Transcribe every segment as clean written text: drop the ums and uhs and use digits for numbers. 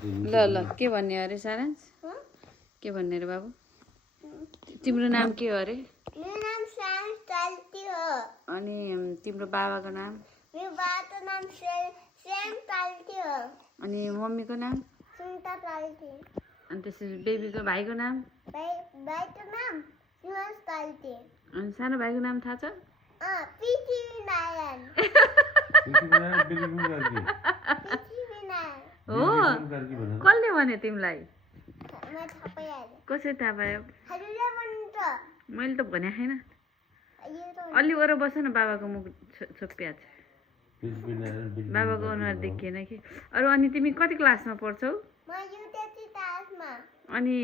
ल ल के भन्ने अरे सारांश के भन्ने रे बाबु तिम्रो नाम के हो अरे मेरो नाम सारांश ताल्ती हो अनि तिम्रो बाबाको नाम मेरो बाबाको नाम श्याम ताल्ती हो अनि मम्मीको नाम सुन्ता ताल्ती अनि त्यसपछि बेबीको भाइको नाम भाइको नाम सुहास ताल्ती अनि सानो भाइको नाम थाहा छ पृथ्वी नारायण हो कसले भने तिमीलाई कसरी थाहा पायो मैले त भने छैन अलि वर बस न बाबाको मुख छोपिया छ बाबाको अनुहार देखिएन कि अरू अनि तिमी कति क्लासमा पढ्छौ अनि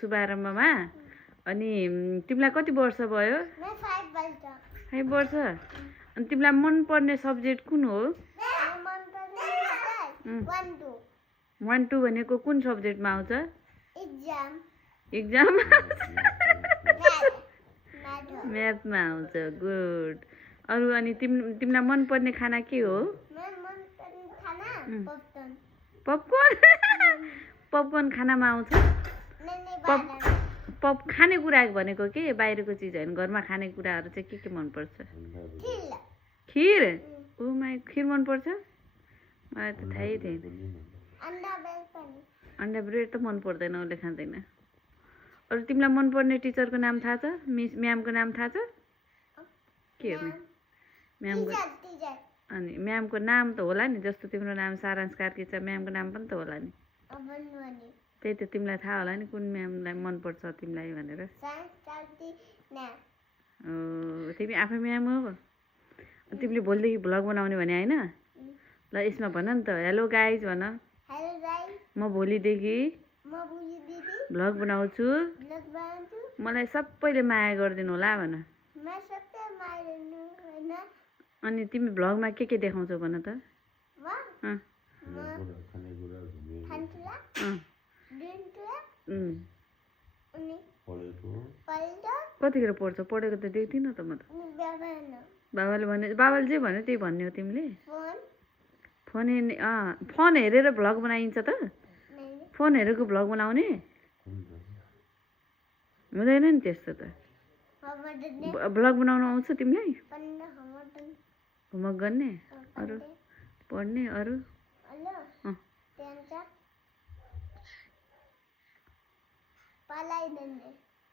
शुभारम्भमा अनि तिमीलाई कति वर्ष भयो 5 वर्ष अनि तिमीलाई मनपर्ने सब्जेक्ट कुन हो 1 2 भनेको कुन सब्जेक्टमा आउँछ एक्जाम म्याथमा आउँछ गुड अरू अनि तिमीलाई मनपर्ने खाना के हो पपकर्न खानामा आउँछ पप खानेकुरा भनेको के बाहिरको चिज होइन घरमा खानेकुराहरू चाहिँ के मनपर्छ खिर ओ माई खिर मनपर्छ मलाई त थाहै थिएन अन्डा ब्रेड त मन पर्दैन उसले खाँदैन अरू तिमीलाई मनपर्ने टिचरको नाम थाहा छ मिस म्यामको नाम थाहा छ के हो म्यामको अनि म्यामको नाम त होला नि जस्तो तिम्रो नाम सारांश कार्की छ म्यामको नाम पनि त होला नि त्यही त तिमीलाई थाहा होला नि कुन म्यामलाई मनपर्छ तिमीलाई भनेर तिमी आफै म्याम हो तिमीले भोलिदेखि भ्लग बनाउने भने होइन ल यसमा भन नि त हेलो गाइज भन म भोलिदेखि भ्लग बनाउँछु मलाई सबैले माया गरिदिनु होला भन अनि तिमी भ्लगमा के देखाउँछौ भन त कतिखेर पढ्छौ पढेको त देख्दिनँ त म त बाबाले जे भन्यो त्यही भन्ने हो तिमीले फोन हेरेर भ्लग बनाइन्छ त फोन हेरेको भ्लग बनाउने हुँदैन नि त्यस्तो त भ्लग बनाउनु आउँछ तिमीलाई होमवर्क गर्ने अरू पढ्ने अरू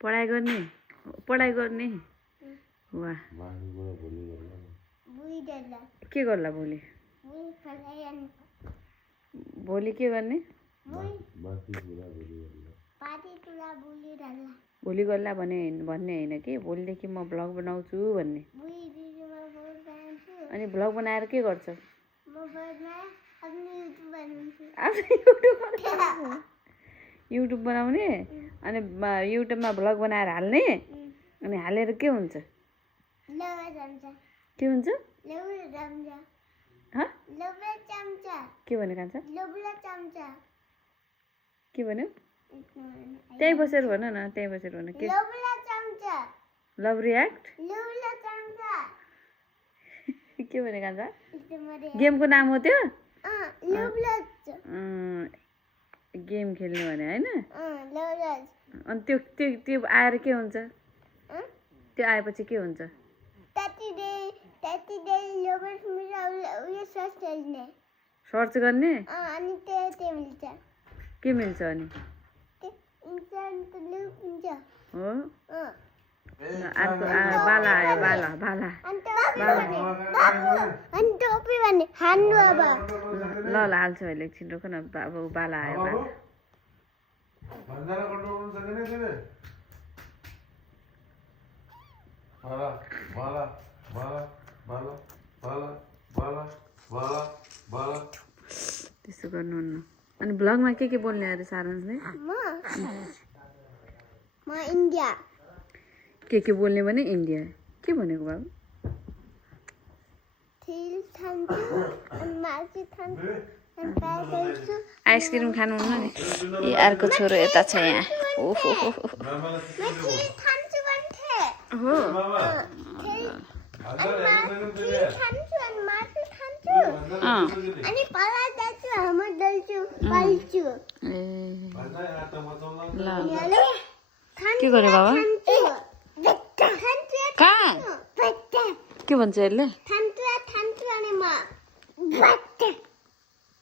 पढाइ गर्ने वाह के गर्ला भोलि के गर्ने भोलि गर्ला भन्ने होइन कि भोलिदेखि म भ्लग बनाउँछु भन्ने अनि भ्लग बनाएर के गर्छ युट्युब बनाउने अनि युट्युबमा भ्लग बनाएर हाल्ने अनि हालेर के हुन्छ के हुन्छ के भने खान्छ के भन्यो त्यही बसेर भन न त्यही बसेर भन के लभ रियाक्ट के भने खान्छ गेमको नाम हो त्यो गेम खेल्ने भने होइन अनि त्यो आएर के हुन्छ त्यो आएपछि के हुन्छ सर्च गर्ने के मिल्छ अनि हो बाला आयो बाला ल हाल्छु अहिले एकछिन रोक न बाबु बाला आयो त्यसो गर्नुहुन्न अनि भ्लगमा के बोल्ने अरे सारांशले म इन्डिया के बोल्ने भने इन्डिया के भनेको बाबु आइसक्रिम खानुहुन्न नि ए अर्को छोरो यता छ यहाँ ओहो हो के गर्यो बाबा कहाँ के भन्छ यसले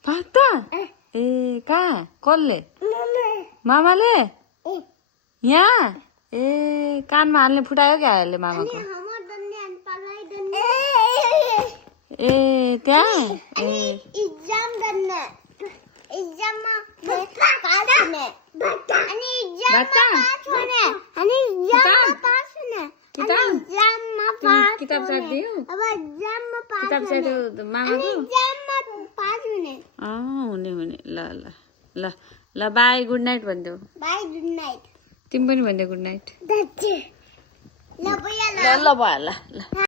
भात ए कहाँ कसले मामाले यहाँ ए कानमा हाल्ने फुटायो क्या यसले मामाको ए त्यहाँ ए किताब साटिदियो किताब साट्यो मामाको हुने हुने ल ल ल ल बाई गुड नाइट भनिदेऊ तिमी पनि भनिदेऊ गुड नाइट ल भयो ल